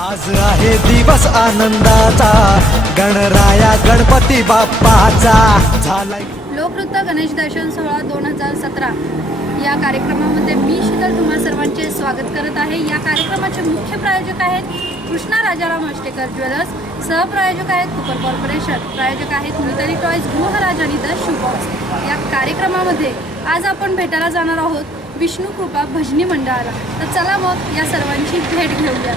आज आहे दिवस आनंदाचा गणराया गणपती बाप्पाचा झालाय। लोकनृत्य गणेश दर्शन सोहळा 2017 या कार्यक्रमामध्ये मी शीतल तुम्हा सर्वांचे स्वागत करत आहे। या कार्यक्रमाचे मुख्य प्रायोजक आहेत कृष्णा राजाराम अष्टेकर ज्वेलर्स, सहप्रायोजक आहेत कुपर कॉर्पोरेशन, प्रायोजक आहेत मिलिटरी टॉयज गृहराज आणि द शू बॉक्स। या कार्यक्रमामध्ये आज आपण भेटायला जाणार आहोत विष्णू कृपा भजनी मंडळाला। तर चला मग या सर्वांची भेट घेऊया।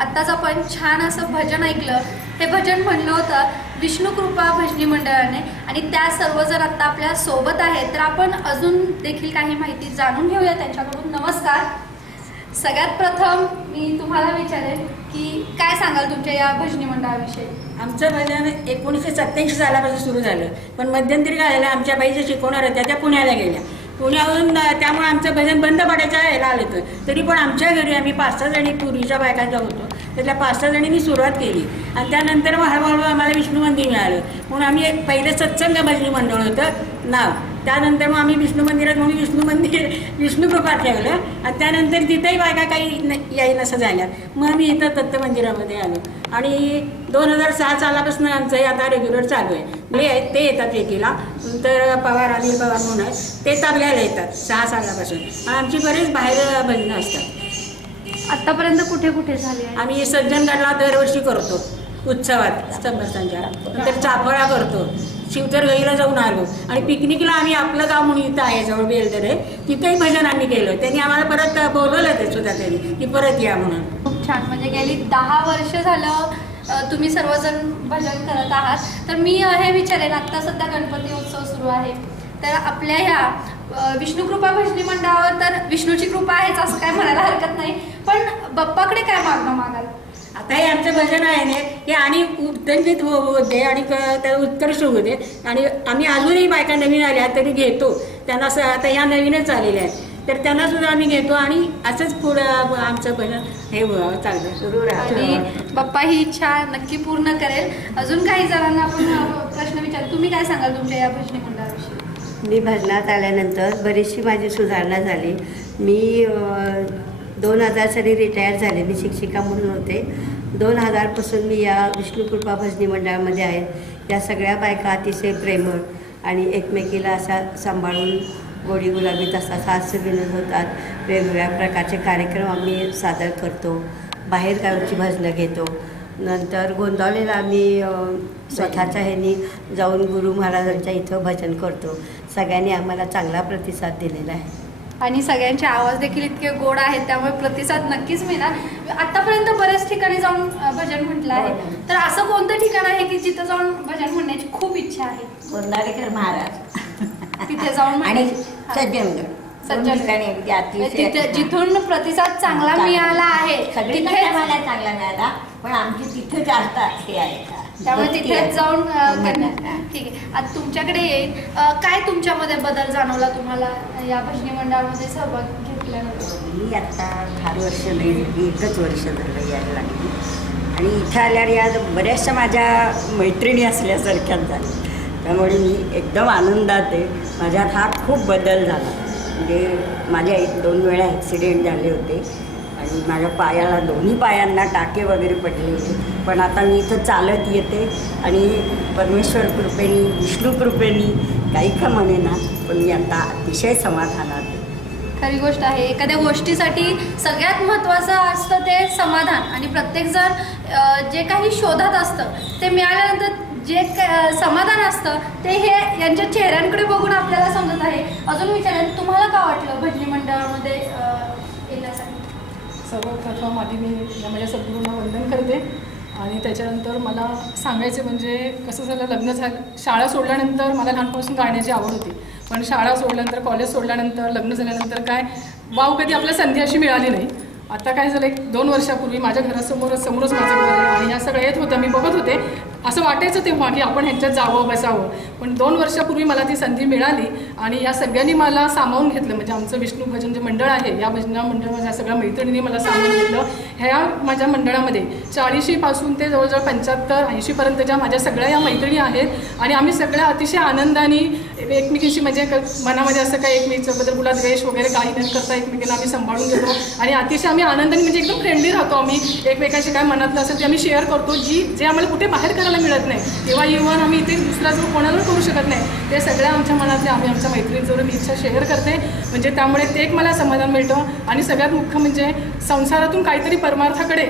आत्ताच आपण आपण छान असं भजन ऐकलं. हे भजन म्हणलं होतं विष्णुकृपा भजनी मंडळाने आणि त्या सर्वजण आता आपल्या सोबत आहेत. तर आपण अजून देखील काही माहिती जाणून घेऊया त्यांच्याकडून. नमस्कार. सगळ्यात प्रथम मी तुम्हाला विचारेन की काय सांगाल तुमच्या या भजनी मंडळाविषयी? आमचं भजन 1987 सालापासून सुरू झालं, पण मध्यंतरी काय झालं, आमच्या बाई ज्या शिकवणार होत्या त्या पुण्याला गेल्या. पुण्याहून त्यामुळे आमचं भजन बंद पडायचं यायला आलं होतं. तरी पण आमच्या घरी आम्ही 5-6 जणी पूर्वीच्या बायकांच्या होतो, त्यातल्या 5-6 जणींनी सुरुवात केली आणि त्यानंतर मग हळूहळू आम्हाला विष्णू मंदिर मिळालं. म्हणून आम्ही पहिलं सत्संग भजनी मंडळ होतं नाव. त्यानंतर मग आम्ही विष्णू मंदिरात म्हणून विष्णू मंदिर विष्णुकृपा ठेवलं आणि त्यानंतर तिथेही बायका काही येईन असं झाल्या. मग आम्ही इथं दत्त मंदिरामध्ये आलो आणि 2006 सालापासून आमचं हे आता रेग्युलर चालू आहे. म्हणजे ते येतात एकीला, तर पवार अनिल पवार म्हणून आहे, ते तबल्याला येतात 6 सालापासून. आणि आमची बरीच बाहेर भजनं असतात. आतापर्यंत कुठे कुठे झाले? आम्ही सज्जनगडला दरवर्षी करतो उत्सवात समर्थांच्या, नंतर चाफळा करतो, शिवतरगईला जाऊन आलो आणि पिकनिकला आम्ही आपलं गाव म्हणून इथं आहे जवळ बेलदरे, तिथेही भजन आम्ही केलं. त्यांनी आम्हाला परत बोलवलं ते सुद्धा त्यांनी की परत या म्हणून. खूप छान. म्हणजे गेली 10 वर्ष झालं तुम्ही सर्वजण भजन करत आहात. तर मी हे विचारेन, आत्ता सध्या गणपती उत्सव सुरू आहे, तर आपल्या ह्या विष्णुकृपा भजनी मंडळावर तर विष्णूची कृपा आहेच असं काय म्हणायला हरकत नाही, पण बाप्पाकडे काय मागणं मागाल? आता हे आमचं भजन आहे ना, हे आणि उत्तेजित होऊ दे आणि त्या उत्कर्ष होऊ दे. आणि आम्ही अजूनही बायका नवीन आल्या तरी घेतो त्यांना. आता ह्या नवीनच आलेल्या आहेत तर त्यांना सुद्धा आम्ही घेतो आणि असंच पुढं आमचं भजन हे चालतं सुरू राहतं. आणि बाप्पा ही इच्छा नक्की पूर्ण करेल. अजून काही जणांना आपण प्रश्न विचार. तुम्ही काय सांगाल तुमच्या या भजनी मंडळाविषयी? मी भजनात आल्यानंतर बरीचशी माझी सुधारणा झाली. मी 2000 साली रिटायर झाले. मी शिक्षिका म्हणून होते. 2000पासून मी या विष्णुकृपा भजनी मंडळामध्ये आहे. या सगळ्या बायका अतिशय प्रेमळ आणि एकमेकीला असा सांभाळून गोडी गुलाबी तसा हास्य विनोद होतात. वेगवेगळ्या प्रकारचे कार्यक्रम आम्ही सादर करतो. बाहेरगावची भजनं घेतो. नंतर गोंदावलेला आम्ही स्वतःच्या ह्यानी जाऊन गुरु महाराजांच्या इथं भजन करतो. सगळ्यांनी आम्हाला चांगला प्रतिसाद दिलेला आहे आणि सगळ्यांचे आवाज देखील इतके गोड आहेत, त्यामुळे प्रतिसाद नक्कीच मिळणार. आतापर्यंत बऱ्याच ठिकाणी जाऊन भजन म्हटलं आहे, तर असं कोणतं ठिकाण आहे की जिथं जाऊन भजन म्हणण्याची खूप इच्छा आहे? गोंदावलेकर महाराज तिथे जाऊन आणि सज्जनगड तिथे जिथून प्रतिसाद चांगला मिळाला आहे तिथे मला चांगला मिळाला, पण आमची तिथे जास्त हे आहे, त्यामुळे तिथेच जाऊन करणार. ठीक आहे. आता तुमच्याकडे येईल, काय तुमच्यामध्ये बदल जाणवला तुम्हाला या भजनी मंडळामध्ये सहभाग घेतल्यानंतर? मी आता 4 वर्ष नाही, 1च वर्ष झालं यायला लागली आणि इथं आल्यावर या बऱ्याचशा माझ्या मैत्रिणी असल्यासारख्याच झाल्या. त्यामुळे मी एकदम आनंदात आहे. माझ्यात हा खूप बदल झाला. म्हणजे माझ्या 1-2 वेळा ॲक्सिडेंट झाले होते आणि माझ्या पायाला, दोन्ही पायांना टाके वगैरे पडले होते, पण आता मी इथं चालत येते आणि परमेश्वर कृपेने, विष्णू कृपेने, काही का म्हणेना, पण मी आता अतिशय समाधानात आहे. खरी गोष्ट आहे. एखाद्या गोष्टीसाठी सगळ्यात महत्त्वाचं असतं ते समाधान, आणि प्रत्येकजण जे काही शोधत असतं ते मिळाल्यानंतर जे समाधान असतं ते हे यांच्या चेहऱ्यांकडे बघून आपल्याला समजत आहे. अजून विचारेन, तुम्हाला काय वाटलं भजनी मंडळामध्ये येण्यासाठी? सर्वप्रथम आधी मी माझ्या सद्गुरूंना वंदन करते आणि त्याच्यानंतर मला सांगायचे म्हणजे कसं झालं, लग्न झालं, शाळा सोडल्यानंतर मला लहानपासून गाण्याची आवड होती, पण शाळा सोडल्यानंतर, कॉलेज सोडल्यानंतर, लग्न झाल्यानंतर काय कधी आपल्याला संधी अशी मिळाली नाही. आता काय झालं, 2 वर्षापूर्वी माझ्या घरासमोरच माझं घर आहे आणि या सगळ्या येत होत्या, मी बघत होते. असं वाटायचं तेव्हा की आपण ह्यांच्यात जावं बसावं, पण 2 वर्षापूर्वी मला ती संधी मिळाली आणि या सगळ्यांनी मला सामावून घेतलं. म्हणजे आमचं विष्णू भजन जे मंडळ आहे, या भजना मंडळामध्ये या सगळ्या मैत्रिणींनी मला सामावून घेतलं. ह्या माझ्या मंडळामध्ये 40पासून ते जवळजवळ 75-80पर्यंत ज्या माझ्या सगळ्या या मैत्रिणी आहेत आणि आम्ही सगळ्या अतिशय आनंदाने एकमेकींशी, म्हणजे मनामध्ये असं काही एकमेकीच्याबद्दल कुठला द्वेष वगैरे काही न करता एकमेकीला आम्ही सांभाळून घेतो आणि अतिशय आम्ही आनंदाने, म्हणजे एकदम फ्रेंडली राहतो. आम्ही एकमेकांशी काय मनातलं असेल ते आम्ही शेअर करतो, जे आम्हाला कुठे बाहेर करायला मिळत नाही तेव्हा इव्हन आम्ही इथे दुसरा जो कोणाला करू शकत नाही ते सगळ्या आमच्या मनातले आम्ही आमच्या मैत्रिणीजवळ मी इच्छा शेअर करते. म्हणजे त्यामुळे ते एक मला समाधान मिळतं. आणि सगळ्यात मुख्य म्हणजे संसारातून काहीतरी परमार्थाकडे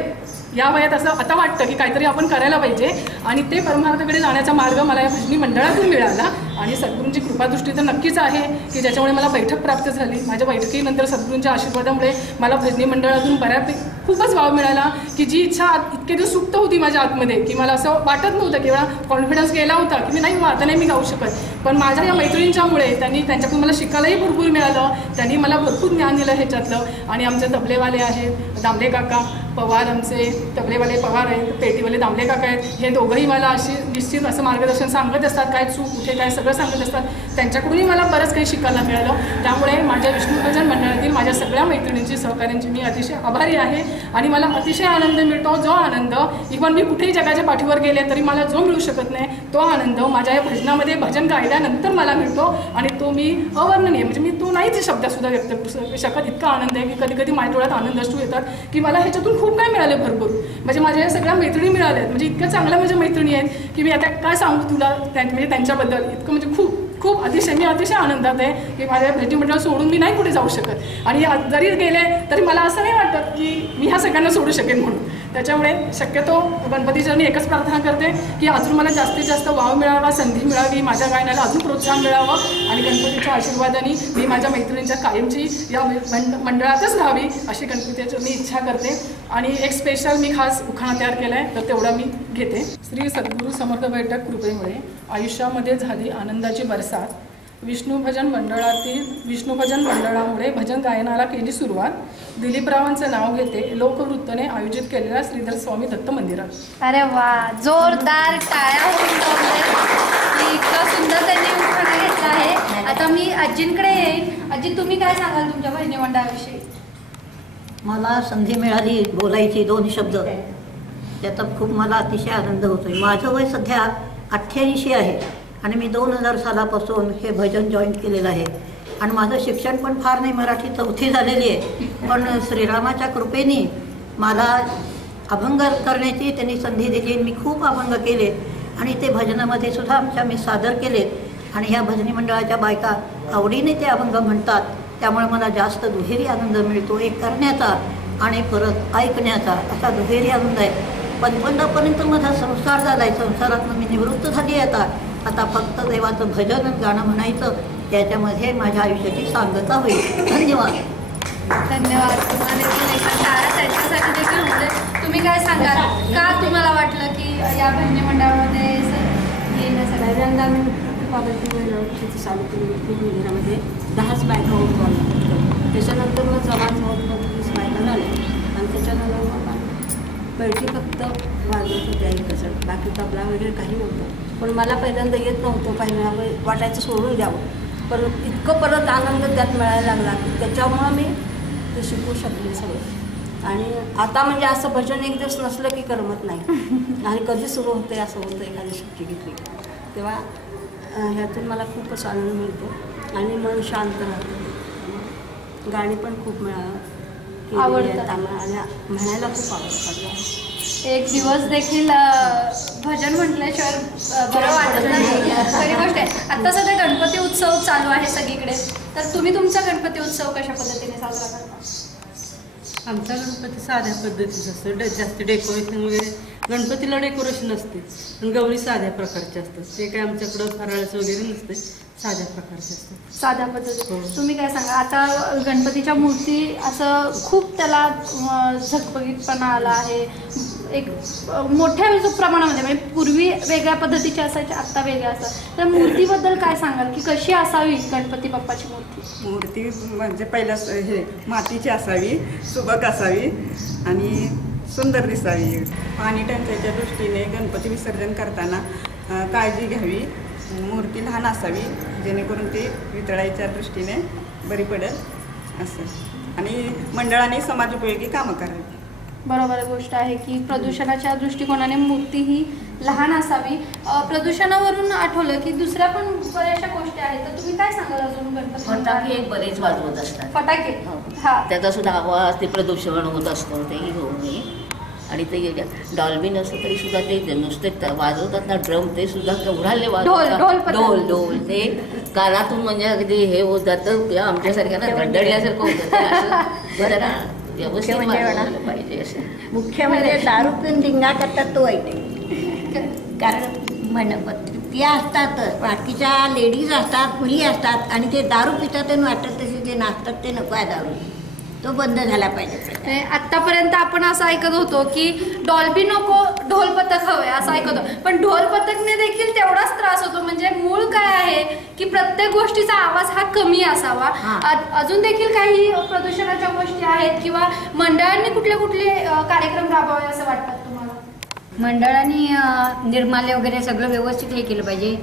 या वयात असं आता वाटतं की काहीतरी आपण करायला पाहिजे आणि ते परमार्थाकडे जाण्याचा मार्ग मला या भजनी मंडळातून मिळाला. आणि सद्गुरूंची कृपादृष्टी तर नक्कीच आहे की ज्याच्यामुळे मला बैठक प्राप्त झाली. माझ्या बैठकीनंतर सद्गुरूंच्या आशीर्वादामुळे मला भजनी मंडळातून बऱ्यापैकी खूपच वाव मिळाला की जी इच्छा इतके दिवस सुप्त होती माझ्या आतमध्ये की मला असं वाटत नव्हतं किंवा कॉन्फिडन्स गेला होता की मी नाही आता नाही मी गाऊ शकत, पण माझ्या या मैत्रिणींच्यामुळे त्यांच्याकडून मला शिकायलाही भरपूर मिळालं. त्यांनी मला भरपूर ज्ञान दिलं ह्याच्यातलं. आणि आमचे तबलेवाले आहेत दामले काका पवार, आमचे तबलेवाले पवार आहेत, पेटीवाले दामले काका आहेत. हे दोघंही मला अशी निश्चित असं मार्गदर्शन सांगत असतात, काय चूक कुठे काय सगळं सांगत असतात. त्यांच्याकडूनही मला बरंच काही शिकायला मिळालं. त्यामुळे माझ्या विष्णू भजन मंडळातील माझ्या सगळ्या मैत्रिणींची सहकाऱ्यांची मी अतिशय आभारी आहे. आणि मला अतिशय आनंद मिळतो. जो आनंद इव्हन मी कुठेही जगाच्या पाठीवर गेले तरी मला जो मिळू शकत नाही तो आनंद माझ्या या भजनामध्ये भजन गायल्यानंतर मला मिळतो. आणि तो मी अवर्णनीय म्हणजे मी तो नाहीच शब्दातसुद्धा व्यक्त करू शकत. इतका आनंद आहे की कधी कधी माझ्या डोळ्यात आनंद अश्रू येतात की मला ह्याच्यातून खूप काय मिळालं भरपूर. म्हणजे माझ्या या सगळ्या मैत्रिणी मिळाल्या आहेत, म्हणजे इतक्या चांगल्या माझ्या मैत्रिणी आहेत की मी आता काय सांगू तुला म्हणजे त्यांच्याबद्दल इतकं म्हणजे खूप मी अतिशय आनंदात आहे की माझ्या भजनी मंडळ सोडून मी नाही कुठे जाऊ शकत. आणि जरी गेले तरी मला असं नाही वाटत की मी ह्या सगळ्यांना सोडू शकेन म्हणून. त्याच्यामुळे शक्यतो गणपतीच्या मी एकच प्रार्थना करते की अजून मला जास्तीत जास्त वाव मिळावा, संधी मिळावी, माझ्या गायनाला अजून प्रोत्साहन मिळावं आणि गणपतीच्या आशीर्वादाने मी माझ्या मैत्रिणींच्या कायमची या मंडळातच राहावी अशी गणपतीची मी इच्छा करते. आणि एक स्पेशल मी खास उखाणा तयार केला आहे तर तेवढा मी घेते. श्री सद्गुरू समर्थ बैठक कृपेमुळे आयुष्यामध्ये झाली आनंदाची बरसात. विष्णू भजन मंडळामुळे भजन गायनाला केली सुरुवात. दिलीपरावांचं नाव घेते लोकवृत्तने आयोजित केलेल्या श्रीधर स्वामी दत्त मंदिरात. अरे वा, जोरदार टाळ्या होऊन जाऊ. इतकं सुंदर त्यांनी उखाणा घेतला आहे. आता मी आजींकडे येईन. आजी, तुम्ही काय सांगाल तुमच्या भजनी मंडळाविषयी? मला संधी मिळाली बोलायची 2 शब्द, त्याचा खूप मला अतिशय आनंद होतोय. माझं वय सध्या 88 आहे आणि मी 2000 सालापासून हे भजन जॉईन केलेलं आहे. आणि माझं शिक्षण पण फार नाही, मराठी 4थी झालेली आहे. पण श्रीरामाच्या कृपेने मला अभंग करण्याची त्यांनी संधी दिली. मी खूप अभंग केले आणि ते भजनामध्ये सुद्धा आमच्या मी सादर केलेत. आणि ह्या भजनी मंडळाच्या बायका आवडीने ते अभंग म्हणतात, त्यामुळे मला जास्त दुहेरी आनंद मिळतो. एक करण्याचा आणि परत ऐकण्याचा असा दुहेरी आनंद आहे. 55पर्यंत माझा संसार झाला आहे, संसारातून मी निवृत्त झाली आहे. आता फक्त देवाचं भजन गाणं म्हणायचं, त्याच्यामध्ये माझ्या आयुष्याची सांगता होईल. धन्यवाद. धन्यवाद. तुम्हाला त्यांच्यासाठी देखील होते. तुम्ही काय सांगाल, का तुम्हाला वाटलं की या भजनी मंडळामध्ये येण्यासाठी? पहिल्यांदा मी बाबाजी चालू केली मंदिरामध्ये 10च बायका होतो. त्याच्यानंतर मग जवळ 20 बायका झाल्या आणि त्याच्यानंतर मग पैठी फक्त वाजवत होत्या एकच, बाकी तबला वगैरे काही नव्हतं. पण मला पहिल्यांदा येत नव्हतं, पहिल्यांदा वाटायचं सोडून द्यावं. पण इतकं परत आनंद त्यात मिळायला लागला की त्याच्यामुळं मी ते शिकू शकले सगळं. आणि आता म्हणजे असं भजन एक दिवस नसलं की करमत नाही आणि कधी सुरू होते असं होतं. एखादी सुट्टी घेतली तेव्हा ह्यातून मला खूपच आनंद मिळतो आणि मन शांत राहतं. गाणी पण खूप आवडतात, म्हणायला खूप आवडतात. एक दिवस देखील भजन म्हटल्याशिवाय बरं वाटत नाही, खरी गोष्ट आहे. आता सध्या गणपती उत्सव चालू आहे सगळीकडे, तर तुम्ही तुमचा गणपती उत्सव कशा पद्धतीने साजरा करता? आमचा गणपती साध्या पद्धतीचा असतो. जास्त डेकोरेशन वगैरे, गणपतीला डेकोरेशन असते पण गौरी साध्या प्रकारच्या असतात. ते काय आमच्याकडं फराळाचं वगैरे नसते, साध्या प्रकारचे असतात. साध्या पद्धती. तुम्ही काय सांगा, आता गणपतीच्या मूर्ती असं खूप त्याला झगपगीतपणा आला आहे, एक मोठ्या प्रमाणामध्ये, म्हणजे पूर्वी वेगळ्या पद्धतीची असायची, आत्ता वेगळ्या असतात. तर मूर्तीबद्दल काय सांगाल की कशी असावी गणपती बाप्पाची मूर्ती? मूर्ती म्हणजे पहिल्या हे मातीची असावी, सुबक असावी आणि सुंदर दिसावी. पाणी टंचाईच्या दृष्टीने गणपती विसर्जन करताना काळजी घ्यावी. मूर्ती लहान असावी जेणेकरून ती वितळायच्या दृष्टीने बरी पडेल असं. आणि मंडळाने समाजोपयोगी कामं करावी. बरोबर गोष्ट आहे की प्रदूषणाच्या दृष्टिकोनाने मूर्ती ही लहान असावी. प्रदूषणावरून आठवलं की दुसऱ्या पण बऱ्याचशा गोष्टी आहेत, तर तुम्ही काय सांगाल अजून गणपती? फटाके बरेच वाजवत असतात. फटाके, हा, त्याचा सुद्धा आवाज, ते प्रदूषण होत असतं, तेही होऊ नये. आणि ते डॉल्बी नसतं तरी सुद्धा ते नुसते वाजवतात ना ड्रम, ते सुद्धा केवढाले वाजवतात. ढोल ते कानातून म्हणजे अगदी हे होत जातं, आमच्यासारख्या ना धडधडल्यासारखं होतं. ते असं जरा व्यवस्थित वाजवलं पाहिजे. असं मुख्य म्हणजे दारू पिऊन दिंगा करतात तो वाईट आहे. कारण ते असतातच, बाकीच्या लेडीज असतात, मुली असतात आणि ते दारू पितात आणि वाटत तसे ते नाचतात, ते नको आहे दारू. तो बंद झाला पाहिजे. आतापर्यंत आपण असं ऐकत होतो की डॉल्बी नको ढोल पथक हवे असं ऐकत होतो, पण ढोल पथकने देखील तेवढाच त्रास होतो. म्हणजे मूळ काय आहे की प्रत्येक गोष्टीचा आवाज हा कमी असावा. अजून देखील काही प्रदूषणाच्या गोष्टी आहेत किंवा मंडळांनी कुठले कुठले कार्यक्रम राबवावे असं वाटतात तुम्हाला? मंडळांनी निर्माल्य वगैरे सगळं व्यवस्थित हे केलं पाहिजे.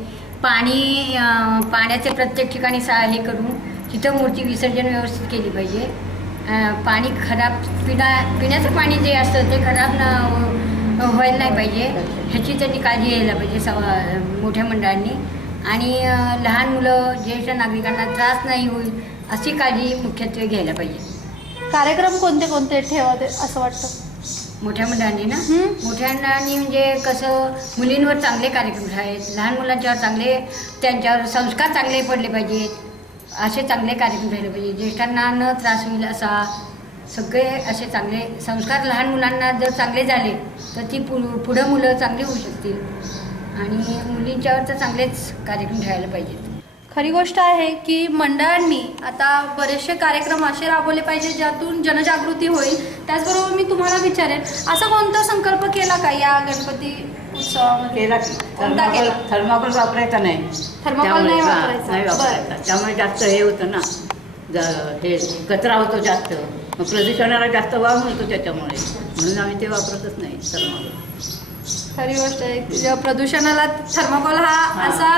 पाण्याचे प्रत्येक ठिकाणी हे करून तिथं मूर्ती विसर्जन व्यवस्थित केली पाहिजे. पाणी खराब पिण्याचं पाणी जे असतं ते खराब व्हायला नाही पाहिजे ह्याची त्यांनी काळजी घ्यायला पाहिजे मोठ्या मंडळांनी. आणि लहान मुलं ज्येष्ठ नागरिकांना त्रास नाही होईल अशी काळजी मुख्यत्वे घ्यायला पाहिजे. कार्यक्रम कोणते कोणते ठेवावे असं वाटतं मोठ्या मंडळांनी ना? मोठ्या मंडळांनी म्हणजे कसं मुलींवर चांगले कार्यक्रम आहेत, लहान मुलांच्यावर चांगले त्यांच्यावर संस्कार चांगले पडले पाहिजेत असे चांगले कार्यक्रम राहिले पाहिजे. ज्येष्ठांना न त्रास होईल असा सगळे असे चांगले संस्कार लहान मुलांना जर चांगले झाले तर ती पुढं मुलं चांगली होऊ शकतील. आणि मुलींच्यावर तर चांगलेच कार्यक्रम ठेवायला पाहिजेत. खरी गोष्ट आहे की मंडळांनी आता बरेचसे कार्यक्रम असे राबवले पाहिजे ज्यातून जनजागृती होईल. त्याचबरोबर मी तुम्हाला विचारेन, असा कोणता संकल्प केला का या गणपती उत्सवामध्ये? केला की थर्माकोल वापरायचा नाही. थर्माकोल नाही वापरायचा. त्यामुळे जास्त हे होतं ना, हे कचरा होतो जास्त, मग प्रदूषणाला जास्त वाव मिळतो त्याच्यामुळे, म्हणून आम्ही ते वापरतच नाही थर्माकोल. खरी गोष्ट आहे. प्रदूषणाला थर्माकोल हा असा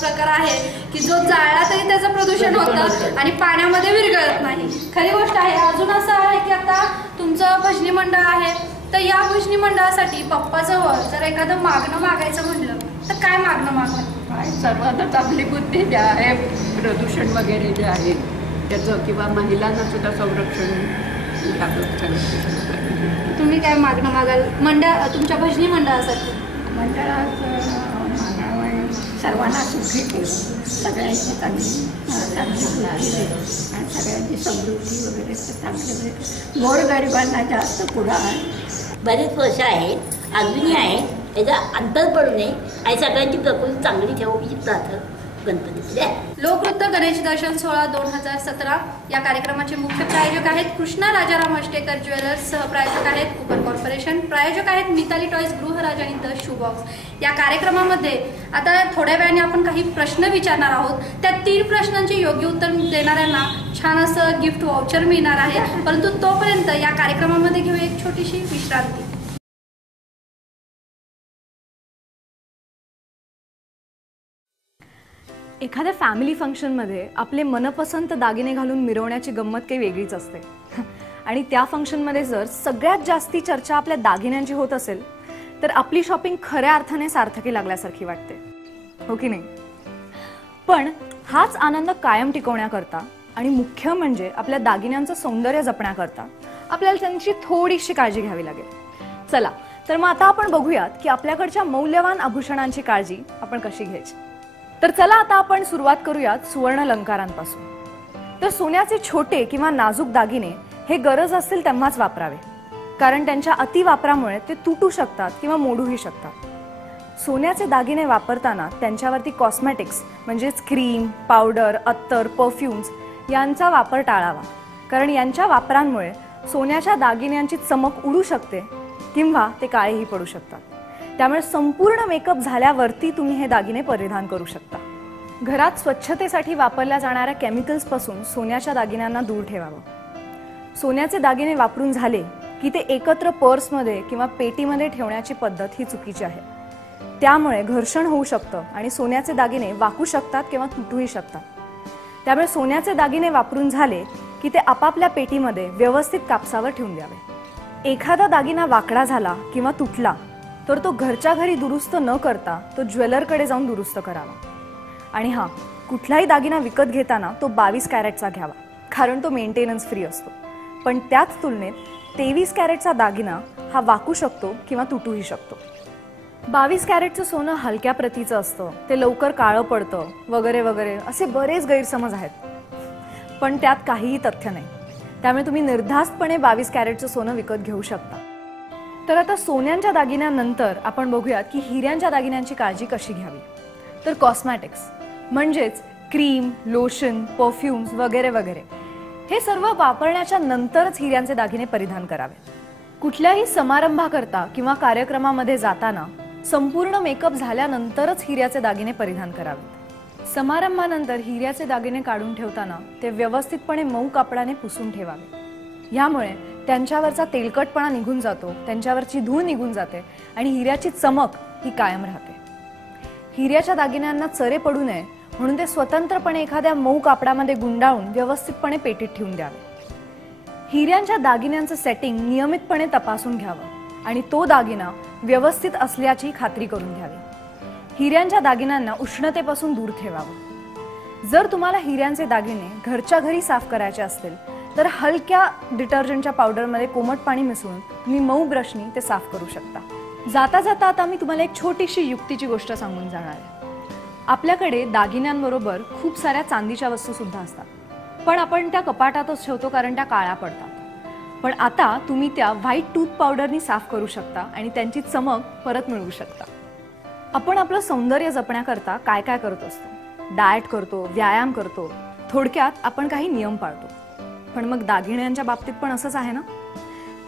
प्रकार आहे की जो जाळला तरी त्याचं प्रदूषण होतं आणि पाण्यामध्ये विरघळत नाही. खरी गोष्ट आहे. अजून असं आहे की आता तुमचं भजनी मंडळ आहे, तर या भजनी मंडळासाठी पप्पाजवळ जर एखादं मागणं मागायचं म्हणलं तर काय मागणं मागणार? सर्वातच आपली बुद्धी द्या, हे प्रदूषण वगैरे जे आहे त्याचं, किंवा महिलांना सुद्धा संरक्षण. तुम्ही काय मागणं मागाल तुमच्या भजनी मंडळासाठी? सर्वांना सुखी ठेव, सगळ्यांची चांगली आणि सगळ्यांची समृद्धी वगैरे चांगली, गोरगरिबांना जास्त पुढं आहे. बरेच वर्ष आहेत, अजूनही आहेत, त्याचा अंतर पडू नये आणि सगळ्यांची प्रकृती चांगली ठेवावी प्रार्थना गणपती. लोकनृत्य गणेश दर्शन सोहळा 2017 या कार्यक्रमाचे मुख्य प्रायोजक आहेत कृष्णा राजाराम अष्टेकर ज्वेलर्स, सहप्रायोजक आहेत कुपर कॉर्पोरेशन, प्रायोजक आहेत मिताली टॉयज, गृहराज आणि द शू बॉक्स. या कार्यक्रमामध्ये आता थोड्या वेळाने आपण काही प्रश्न विचारणार आहोत. त्या 3 प्रश्नांचे योग्य उत्तर देणाऱ्यांना छान असं गिफ्ट वाउचर मिळणार आहे. परंतु तोपर्यंत या कार्यक्रमामध्ये घेऊ एक छोटीशी विश्रांती. एखाद्या फॅमिली फंक्शनमध्ये आपले मनपसंत दागिने घालून मिरवण्याची गंमत काही वेगळीच असते. आणि त्या फंक्शनमध्ये जर सगळ्यात जास्ती चर्चा आपल्या दागिन्यांची होत असेल तर आपली शॉपिंग खऱ्या अर्थाने सार्थकी लागल्यासारखी वाटते, हो की नाही? पण हाच आनंद कायम टिकवण्याकरता आणि मुख्य म्हणजे आपल्या दागिन्यांचं सौंदर्य जपण्याकरता आपल्याला त्यांची थोडीशी काळजी घ्यावी लागेल. चला तर मग आता आपण बघूयात की आपल्याकडच्या मौल्यवान आभूषणांची काळजी आपण कशी घ्यायची. तर चला आता आपण सुरुवात करूयात सुवर्ण अलंकारांपासून. तर सोन्याचे छोटे किंवा नाजूक दागिने हे गरज असेल तेव्हाच वापरावे, कारण त्यांच्या अतिवापरामुळे ते तुटू शकतात किंवा मोडूही शकतात. सोन्याचे दागिने वापरताना त्यांच्यावरती कॉस्मेटिक्स म्हणजेच क्रीम, पावडर, अत्तर, परफ्युम्स यांचा वापर टाळावा, कारण यांच्या वापरांमुळे सोन्याच्या दागिन्यांची चमक उडू शकते किंवा ते काळेही पडू शकतात. त्यामुळे संपूर्ण मेकअप झाल्यावरती तुम्ही हे दागिने परिधान करू शकता. घरात स्वच्छतेसाठी वापरल्या जाणाऱ्या केमिकल्सपासून सोन्याच्या दागिन्यांना दूर ठेवावं. सोन्याचे दागिने वापरून झाले की ते एकत्र पर्समध्ये किंवा पेटीमध्ये ठेवण्याची पद्धत ही चुकीची आहे. त्यामुळे घर्षण होऊ शकतं आणि सोन्याचे दागिने वाकू शकतात किंवा तुटूही शकतात. त्यामुळे सोन्याचे दागिने वापरून झाले की ते आपापल्या पेटीमध्ये व्यवस्थित कापसावर ठेवून द्यावे. एखादा दागिना वाकडा झाला किंवा तुटला तर तो घरच्या घरी दुरुस्त न करता तो ज्वेलरकडे जाऊन दुरुस्त करावा. आणि हां, कुठलाही दागिना विकत घेताना तो 22 कॅरेटचा घ्यावा, कारण तो मेंटेनन्स फ्री असतो. पण त्याच तुलनेत 23 कॅरेटचा दागिना हा वाकू शकतो किंवा तुटूही शकतो. 22 कॅरेटचं सोनं हलक्या प्रतीचं असतं, ते लवकर काळं पडतं वगैरे वगैरे असे बरेच गैरसमज आहेत, पण त्यात काहीही तथ्य नाही. त्यामुळे तुम्ही निर्धास्तपणे 22 कॅरेटचं सोनं विकत घेऊ शकता. तर आता सोन्यांच्या दागिन्यांनंतर आपण बघूयात की हिऱ्यांच्या दागिन्यांची काळजी कशी घ्यावी. तर कॉस्मॅटिक्स म्हणजेच क्रीम, लोशन, परफ्युम्स वगैरे वगैरे हे सर्व वापरण्याच्या नंतरच हिऱ्यांचे दागिने परिधान करावे. कुठल्याही समारंभाकरता किंवा कार्यक्रमामध्ये जाताना संपूर्ण मेकअप झाल्यानंतरच हिऱ्याचे दागिने परिधान करावेत. समारंभानंतर हिऱ्याचे दागिने काढून ठेवताना ते व्यवस्थितपणे मऊ कापडाने पुसून ठेवावे. यामुळे त्यांच्यावरचा तेलकटपणा निघून जातो, त्यांच्यावरची धूळ निघून जाते आणि हिऱ्याची चमक ही कायम राहते. हिऱ्याच्या दागिन्यांना चरे पडू नये म्हणून ते स्वतंत्रपणे एखाद्या मऊ कापडामध्ये गुंडाळून व्यवस्थितपणे पेटीत ठेवून द्यावे. हिऱ्यांच्या दागिन्यांचं सेटिंग नियमितपणे तपासून घ्यावं आणि तो दागिना व्यवस्थित असल्याची खात्री करून घ्यावी. हिऱ्यांच्या दागिन्यांना उष्णतेपासून दूर ठेवावं. जर तुम्हाला हिऱ्यांचे दागिने घरच्या घरी साफ करायचे असतील तर हलक्या डिटर्जंटच्या पावडरमध्ये कोमट पाणी मिसळून तुम्ही मऊ ब्रशनी ते साफ करू शकता. जाता जाता आता मी तुम्हाला एक छोटीशी युक्तीची गोष्ट सांगून जाणार आहे. आपल्याकडे दागिन्यांबरोबर खूप साऱ्या चांदीच्या वस्तू सुद्धा असतात, पण आपण त्या कपाटातच ठेवतो कारण त्या काळ्या पडतात. पण आता तुम्ही त्या व्हाईट टूथ पावडरनी साफ करू शकता आणि त्यांची चमक परत मिळवू शकता. आपण आपलं सौंदर्य जपण्याकरता काय काय करत असतो? डाएट करतो, व्यायाम करतो, थोडक्यात आपण काही नियम पाळतो. पण मग दागिन्यांच्या बाबतीत पण असंच आहे ना?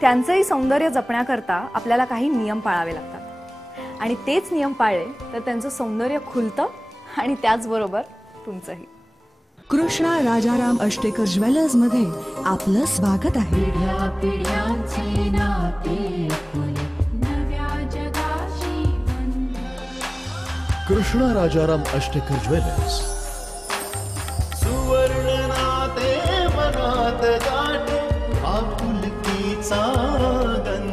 त्यांचंही सौंदर्य जपण्याकरता आपल्याला काही नियम पाळावे लागतात आणि तेच नियम पाळले तर त्यांचं सौंदर्य खुलतं आणि त्याचबरोबर तुमचंही. कृष्णा राजाराम अष्टेकर ज्वेलर्स मध्ये आपलं स्वागत आहे. कृष्णा राजाराम अष्टेकर ज्वेलर्स. सुवर्ण नाते मनात गाठे आपुलकीचा गंध.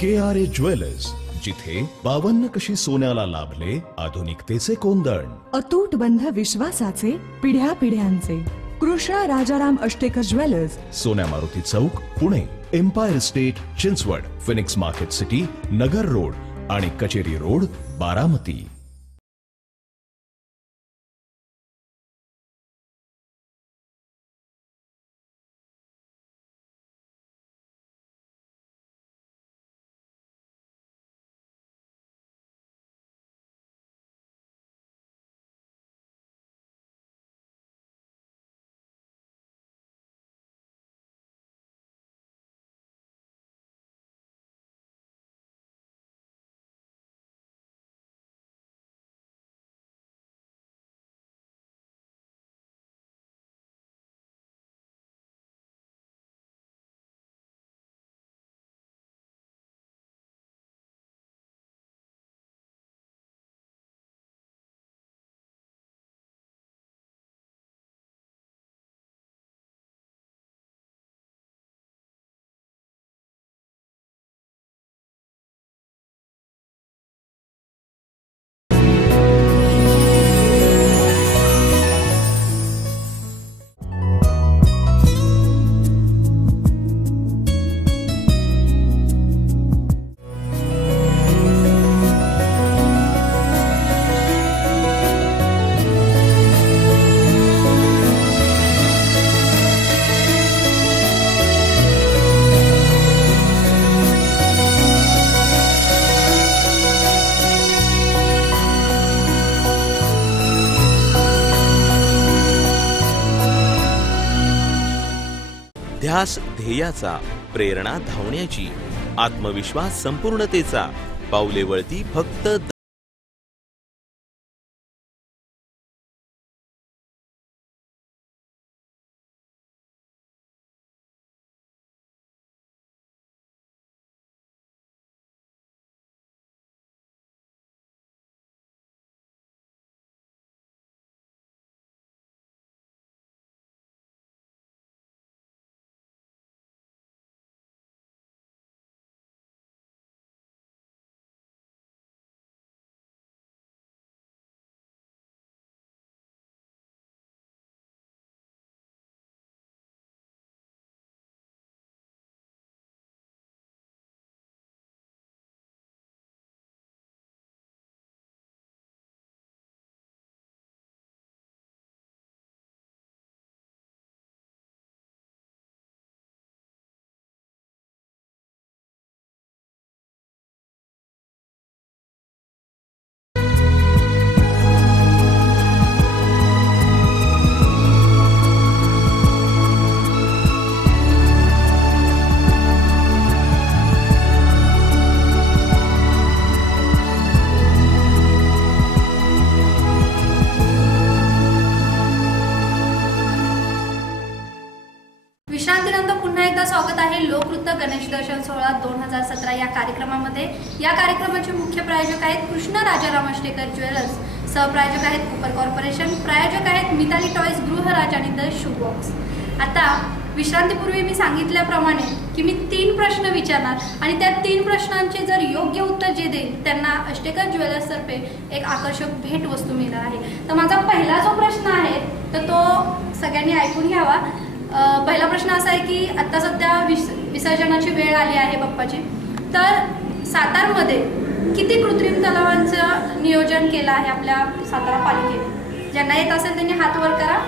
KRA ज्वेलर्स, जिथे 52 कशी सोन्याला लाभले आधुनिकतेचे कोंदण. अतूट बंध विश्वासाचे पिढ्या पिढ्यांचे. Krishna Rajaram Ashtekar jewellers, Sonya Maruti Chowk, Pune. Empire state, Chinchwad. Phoenix market city, Nagar road आणि कचेरी रोड, बारामती. ध्यास ध्येयाचा, प्रेरणा धावण्याची, आत्मविश्वास संपूर्णतेचा, पावले वळती फक्त लोकनृत्य गणेश दर्शन सोहळा 2017 या कार्यक्रमाचे मुख्य प्रायोजक आहेत कृष्णा राजाराम अष्टेकर ज्वेलर्स, सहप्रायोजक आहेत कुपर कॉर्पोरेशन, प्रायोजक आहेत मिताली टॉयज, गृहराज आणि द शू बॉक्स. आता विश्रांतीपूर्वी मी सांगितल्याप्रमाणे की मी 3 प्रश्न विचारणार आणि त्या 3 प्रश्नांचे जर योग्य उत्तर जे देईल त्यांना अष्टेकर ज्वेलर्सतर्फे एक आकर्षक भेटवस्तू मिळणार आहे. तर माझा पहिला जो प्रश्न आहे तर तो सगळ्यांनी ऐकून घ्यावा. पहिला प्रश्न असा आहे की आत्ता सध्या विसर्जनाची वेळ आली आहे बाप्पाची, तर सातारमध्ये किती कृत्रिम तलावांचं नियोजन केलं आहे आपल्या सातारा पालिकेने? ज्यांना येत असेल त्यांनी हात वर करा.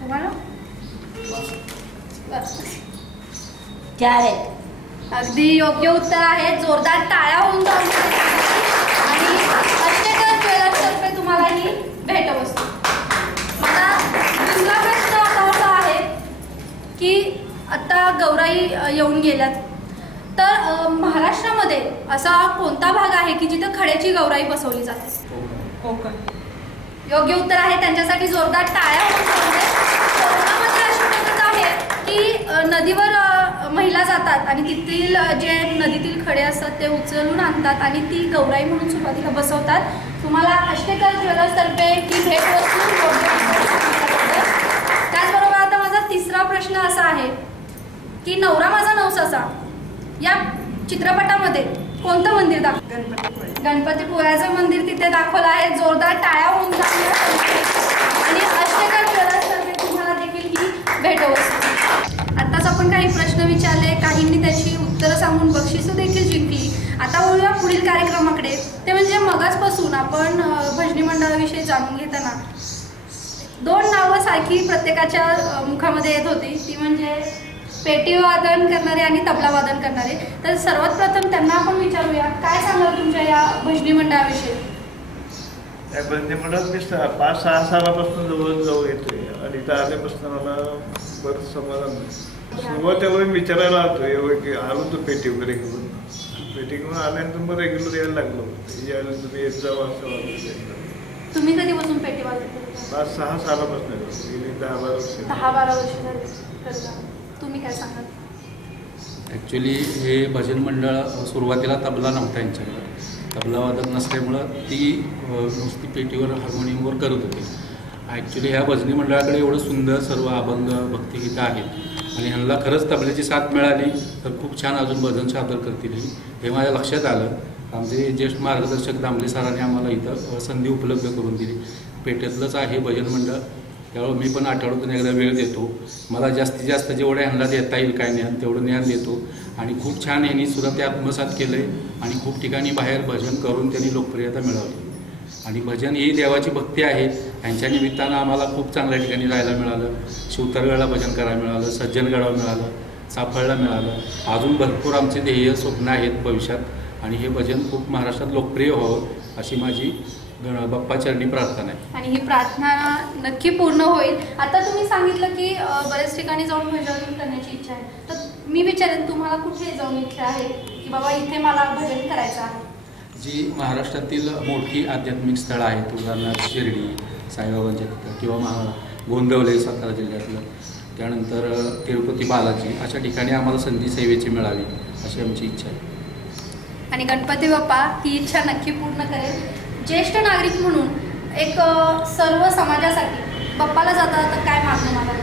तुम्हाला 4 आहेत. अगदी योग्य उत्तर आहे. जोरदार टाळ्या होऊन जाऊन आणि अष्टेकर ज्वेलर्सतर्फे तुम्हाला ही भेटवस्तू. मला दुसरा प्रश्न असा आहे की आता गौराई येऊन गेल्यात, तर महाराष्ट्रामध्ये असा कोणता भाग आहे की जिथं खड्याची गौराई बसवली जाते? योग्य उत्तर आहे. त्यांच्यासाठी जोरदार टाळ्या होऊन जाऊ दे. कोकणामध्ये अशी पद्धत आहे की नदीवर महिला जातात आणि तिथील जे नदीतील खडे असतात ते उचलून आणतात आणि ती गौराई म्हणून सुरुवातीला बसवतात. तुम्हाला अष्टेकर ज्वेलर्सतर्फे ही भेटवस्तू. त्याचबरोबर आता माझा तिसरा प्रश्न असा आहे की नवरा माझा नवसाचा या चित्रपटामध्ये कोणतं मंदिर दाखवलं? गणपतीपुळ्याचं मंदिर तिथे दाखवलं आहे. जोरदार टाळ्या होऊन जाऊया आणि अष्टेकर ज्वेलर्सतर्फे तुम्हाला देखील ही भेटवस्तू. आत्ताच आपण काही प्रश्न विचारले, काहींनी त्याची उत्तरं सांगून बक्षिसं देखील जिंकली. आता बोलूया पुढील कार्यक्रमाकडे, ते म्हणजे मगाचपासून आपण भजनी मंडळाविषयी जाणून घेताना 2 नावं सारखी प्रत्येकाच्या मुखामध्ये येत होती, ती म्हणजे पेटी वादन करणारे आणि तबला वादन करणारे. तर सर्वात प्रथम त्यांना आपण विचारूया, काय सांगाल तुमच्या या भजनी मंडळाविषयी? या भजनी मंडळात मी 5-6 सालापासून जवळ येतोय आणि इथं आल्यापासून मला बरंच समाधान. सुरुवातीला मी विचारायला आलो तो पेटी वगैरे घेऊन. पेटी घेऊन आल्यानंतर मग रेग्युलर यायला लागलो. यायला तुम्ही येत जावं असं. तुम्ही कधीपासून पेटी वाजवता? 5-6 सालापासून 10-12 वर्ष. 10-12 वर्ष झाली. तुम्ही काय सांगाल? ॲक्च्युली हे भजन मंडळ सुरुवातीला तबला नव्हता यांच्याकडे. तबला वादक नसल्यामुळं ती नुसती पेटीवर हार्मोनियमवर करत होती. ॲक्च्युली ह्या भजनी मंडळाकडे एवढं सुंदर सर्व अभंग भक्तिगीतं आहेत आणि ह्यांना खरंच तबल्याची साथ मिळाली तर खूप छान अजून भजन सादर करतील हे माझ्या लक्षात आलं. आमचे ज्येष्ठ मार्गदर्शक दामले सरांनी आम्हाला इथं संधी उपलब्ध करून दिली. पेठेतलंच आहे भजन मंडळ, त्यामुळे मी पण आठवड्यातून एकदा वेळ देतो. मला जास्तीत जास्त जेवढं ह्यांना देता येईल काय ज्ञान तेवढं ज्ञान देतो आणि खूप छान यांनी सुद्धा ते आत्मसात केलं आहे आणि खूप ठिकाणी बाहेर भजन करून त्यांनी लोकप्रियता मिळवली. आणि भजन ही देवाची भक्ती आहे. ह्यांच्या निमित्तानं आम्हाला खूप चांगल्या ठिकाणी राहायला मिळालं. शिवतरगडला भजन करायला मिळालं, सज्जनगडावर मिळालं, चाफळला मिळालं. अजून भरपूर आमचे ध्येय स्वप्न आहेत भविष्यात आणि हे भजन खूप महाराष्ट्रात लोकप्रिय व्हावं अशी माझी बाप्पाचरणी प्रार्थना आहे. आणि ही प्रार्थना नक्की पूर्ण होईल. आता तुम्ही सांगितलं की बऱ्याच ठिकाणी जाऊन भजन करण्याची इच्छा आहे, तर मी विचारेन तुम्हाला कुठे जाऊन इच्छा आहे की बाबा इथे मला भजन करायचं आहे? जी महाराष्ट्रातील मोठी आध्यात्मिक स्थळं आहेत, उदाहरणार्थ शिर्डी साईबाबांच्या तिथं किंवा गोंदवले सातारा जिल्ह्यातलं, त्यानंतर तिरुपती बालाजी, अशा ठिकाणी आम्हाला संधी सेवेची मिळावी अशी आमची इच्छा आहे. आणि गणपती बाप्पा ती इच्छा नक्की पूर्ण करेल. ज्येष्ठ नागरिक म्हणून एक सर्व समाजासाठी बाप्पाला जाता जाता काय मागणं मागाल?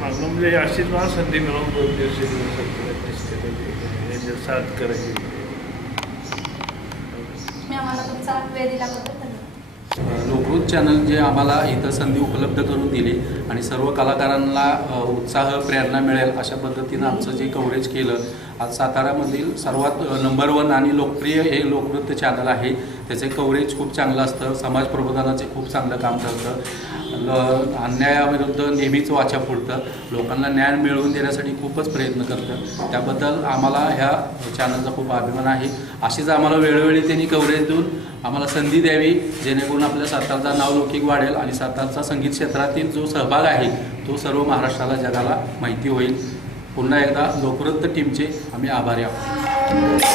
मागणं म्हणजे अशीच मला संधी मिळून 2 दिवस साथ करायची. मी आम्हाला तुमचा वेळ दिल्याबद्दल धन्यवाद. लोकवृत्त चॅनल जे आम्हाला इथं संधी उपलब्ध करून दिली आणि सर्व कलाकारांना उत्साह प्रेरणा मिळेल अशा पद्धतीनं आमचं जे कव्हरेज केलं. आज सातारामधील सर्वात नंबर 1 आणि लोकप्रिय हे लोकनृत्य चॅनल आहे. त्याचे कव्हरेज खूप चांगलं असतं, समाज प्रबोधनाचे खूप चांगलं काम करतं, अन्यायाविरुद्ध नेहमीच वाचा फुटतं, लोकांना ज्ञान मिळवून देण्यासाठी खूपच प्रयत्न करतं. त्याबद्दल आम्हाला ह्या चॅनलचा खूप अभिमान आहे. अशीच आम्हाला वेळोवेळी त्यांनी कव्हरेज देऊन आम्हाला संधी द्यावी, जेणेकरून आपल्या सातारचा नावलौकिक वाढेल आणि सातारचा संगीत क्षेत्रातील जो सहभाग आहे तो सर्व महाराष्ट्राला जगाला माहिती होईल. पुन्हा एकदा लोकवृत्त टीमचे आम्ही आभारी आहोत.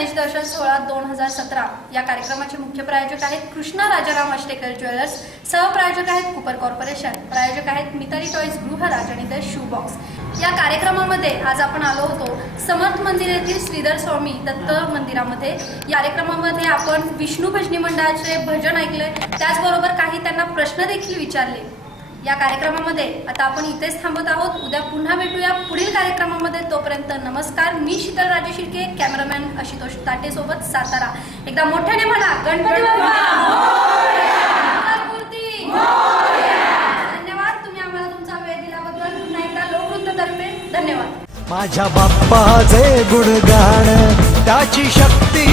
गणेश दर्शन सोहळा 2017 या कार्यक्रमाचे मुख्य प्रायोजक आहेत कृष्णा राजाराम अष्टेकर ज्वेलर्स, सहप्रायोजक आहेत कुपर कॉर्पोरेशन, प्रायोजक आहेत मिताली टॉईज गृहराज आणि द शू बॉक्स। या कार्यक्रमामध्ये आज आपण आलो होतो समर्थ मंदिर येथील श्रीधर स्वामी दत्त मंदिरामध्ये। या कार्यक्रमामध्ये आपण विष्णू भजनी मंडळाचे भजन ऐकले, त्याचबरोबर काही त्यांना प्रश्न देखील विचारले। या कार्यक्रमामध्ये आता आपण इथेच थांबत आहोत। उद्या पुन्हा भेटूया पुढील कार्यक्रमामध्ये। तोपर्यंत नमस्कार। मी शीतल राजे शिर्के, कॅमेरामॅन आशुतोष ताटे सोबत सातारा। एकदा मोठ्याने म्हणा गणपती बाप्पा मंगलमूर्ती मोरया। धन्यवाद, तुम्ही आम्हाला तुमचा वेळ दिल्याबद्दल। पुन्हा एकदा लोकवृत्ततर्फे धन्यवाद। माझ्या बाप्पाचे गुणगान, त्याची शक्ती